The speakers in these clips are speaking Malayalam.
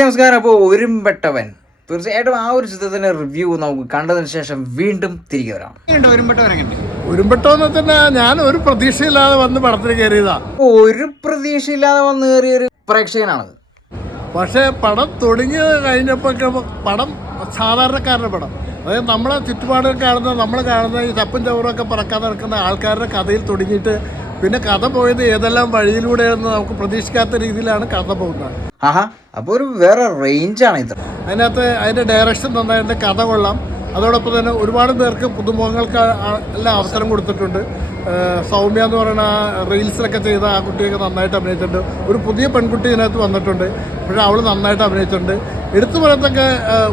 നമസ്കാരം. അപ്പോൾ ഒരുമ്പെട്ടവൻ തീർച്ചയായിട്ടും ആ ഒരു ചിത്രത്തിന്റെ റിവ്യൂ നമുക്ക് കണ്ടതിന് ശേഷം വീണ്ടും തിരികെ വരാം. ഒരുമ്പെട്ടോന്ന് തന്നെ ഞാൻ ഒരു പ്രതീക്ഷയില്ലാതെ വന്ന് പടത്തിന് കയറിയതാ. ഒരു പ്രതീക്ഷയില്ലാതെ വന്ന് കയറിയ ഒരു പ്രേക്ഷകനാണത്. പക്ഷേ പടം തുടങ്ങി കഴിഞ്ഞപ്പോൾ പടം സാധാരണക്കാരുടെ പടം, അതായത് നമ്മളെ ചുറ്റുപാടുകൾ നമ്മൾ കാണുന്ന ഈ ചപ്പും ചവറൊക്കെ പറക്കാൻ നടക്കുന്ന ആൾക്കാരുടെ കഥയിൽ തുടങ്ങിയിട്ട് പിന്നെ കഥ പോയത് ഏതെല്ലാം വഴിയിലൂടെയെന്ന് നമുക്ക് പ്രതീക്ഷിക്കാത്ത രീതിയിലാണ് കഥ പോകുന്നത്. ആഹാ, അപ്പോൾ ഒരു വേറെ റേഞ്ചാണ് ഇത്. അതിനകത്ത് അതിൻ്റെ ഡയറക്ഷൻ നന്നായിട്ട്, കഥ കൊള്ളാം. അതോടൊപ്പം തന്നെ ഒരുപാട് പേർക്ക് പുതുമുഖങ്ങൾക്ക് എല്ലാം അവസരം കൊടുത്തിട്ടുണ്ട്. സൗമ്യ എന്ന് പറയുന്ന റീൽസിലൊക്കെ ചെയ്ത ആ കുട്ടിയൊക്കെ നന്നായിട്ട് അഭിനയിച്ചിട്ടുണ്ട്. ഒരു പുതിയ പെൺകുട്ടി ഇതിനകത്ത് വന്നിട്ടുണ്ട്, പക്ഷേ അവൾ നന്നായിട്ട് അഭിനയിച്ചിട്ടുണ്ട്. എടുത്തു പറയത്തൊക്കെ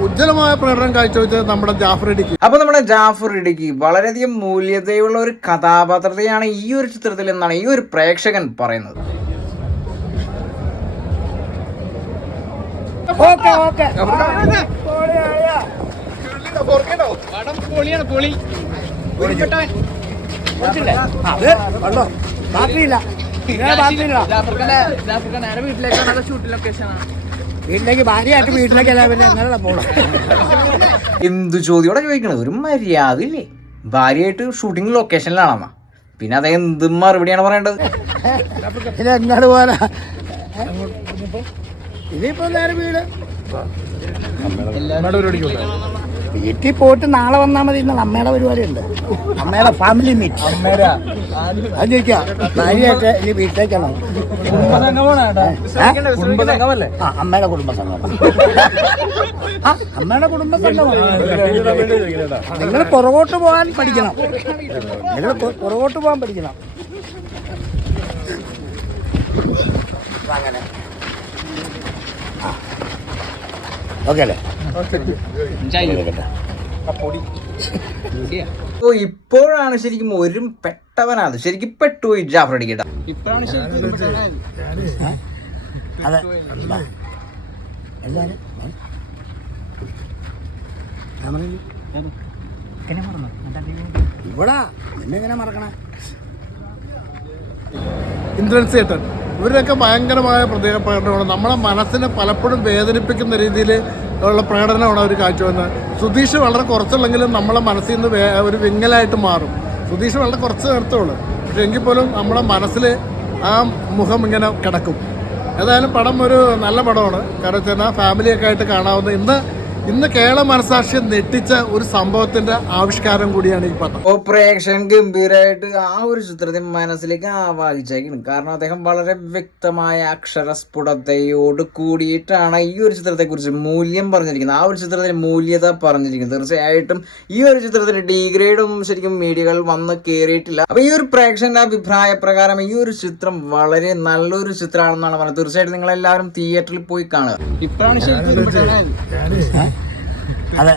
ഉജ്ജ്വലമായ പ്രകടനം കാഴ്ചവെച്ചത് നമ്മുടെ ജാഫർ ഇടുക്കി. അപ്പൊ നമ്മുടെ ജാഫർ ഇടുക്കി വളരെയധികം മൂല്യതയുള്ള ഒരു കഥാപാത്രത്തെയാണ് ഈ ഒരു ചിത്രത്തിൽ എന്നാണ് ഈ ഒരു പ്രേക്ഷകൻ പറയുന്നത്. എന്തു ചോദ്യോടെ ചോദിക്കണത്? ഒരു മര്യാദ ഇല്ലേ? ഭാര്യയായിട്ട് ഷൂട്ടിംഗ് ലൊക്കേഷനിലാണമ്മ, പിന്നെ അത് എന്ത് മറുപടിയാണ് പറയേണ്ടത്? എങ്ങോട്ട് പോകാനാ ഇനിയിപ്പോ നേരെ വീട് വീട്ടിൽ പോയിട്ട് നാളെ വന്നാൽ മതി. ഇന്ന് അമ്മയുടെ പരിപാടി ഉണ്ട്, അമ്മയുടെ ഫാമിലി മീറ്റ്. അത് ചോദിക്കാം, ഭാര്യയൊക്കെ ഇനി വീട്ടിലേക്കാണോ? അമ്മയുടെ കുടുംബസംഘം. അമ്മയുടെ കുടുംബസംഘം. നിങ്ങൾ പുറകോട്ട് പോകാൻ പഠിക്കണം, നിങ്ങൾ പുറകോട്ട് പോകാൻ പഠിക്കണം. അങ്ങനെ ഓക്കെ അല്ലേ? ഇപ്പോഴാണ് ശരിക്കും ഒരു പെട്ടവനാത് ശരിക്കും പെട്ടുപോയി ജാഫർ ഇടുക്കി. ഇവിടെ നിന്നെങ്ങനെ മറക്കണേ? ഇന്ദ്രൻസ് ചേട്ടൻ ഇവരൊക്കെ ഭയങ്കരമായ പ്രത്യേക പ്രകടനമാണ്. നമ്മളെ മനസ്സിനെ പലപ്പോഴും വേദനിപ്പിക്കുന്ന രീതിയിൽ ഉള്ള പ്രകടനമാണ് അവർ കാഴ്ചവെന്നത്. സുധീഷ് വളരെ കുറച്ചുള്ളെങ്കിലും നമ്മളെ മനസ്സിൽ നിന്ന് ഒരു വിങ്ങലായിട്ട് മാറും. സുധീഷ് വളരെ കുറച്ച് നേരത്തുള്ളൂ, പക്ഷെ എങ്കിൽ പോലും നമ്മുടെ മനസ്സിൽ ആ മുഖം ഇങ്ങനെ കിടക്കും. ഏതായാലും പടം ഒരു നല്ല പടമാണ്. കാരണം വെച്ചാൽ ഫാമിലിയൊക്കെ ആയിട്ട് കാണാവുന്ന ഇന്ന് കേരള മനസാക്ഷിയെ നെട്ടിച്ച ഒരു സംഭവത്തിന്റെ ആവിഷ്കാരം കൂടിയാണ് ഈ പടം. പ്രേക്ഷകൻ ഗംഭീരമായിട്ട് ആ ഒരു ചിത്രത്തെ മനസ്സിലേക്ക് ആവാഹിച്ചേക്കണം. കാരണം അദ്ദേഹം വളരെ വ്യക്തമായ അക്ഷരസ്ഫുടതയോട് കൂടിയിട്ടാണ് ഈ ഒരു ചിത്രത്തെ കുറിച്ച് മൂല്യം പറഞ്ഞിരിക്കുന്നത്, ആ ഒരു ചിത്രത്തിന്റെ മൂല്യത പറഞ്ഞിരിക്കുന്നത്. തീർച്ചയായിട്ടും ഈ ഒരു ചിത്രത്തിന്റെ ഡീഗ്രേഡൊന്നും ശരിക്കും മീഡിയകൾ വന്ന് കയറിയിട്ടില്ല. അപ്പൊ ഈ ഒരു പ്രേക്ഷകന്റെ അഭിപ്രായ പ്രകാരം ഈ ഒരു ചിത്രം വളരെ നല്ലൊരു ചിത്രമാണെന്നാണ് പറയുന്നത്. തീർച്ചയായിട്ടും നിങ്ങൾ എല്ലാവരും തിയേറ്ററിൽ പോയി കാണുക. അതെ.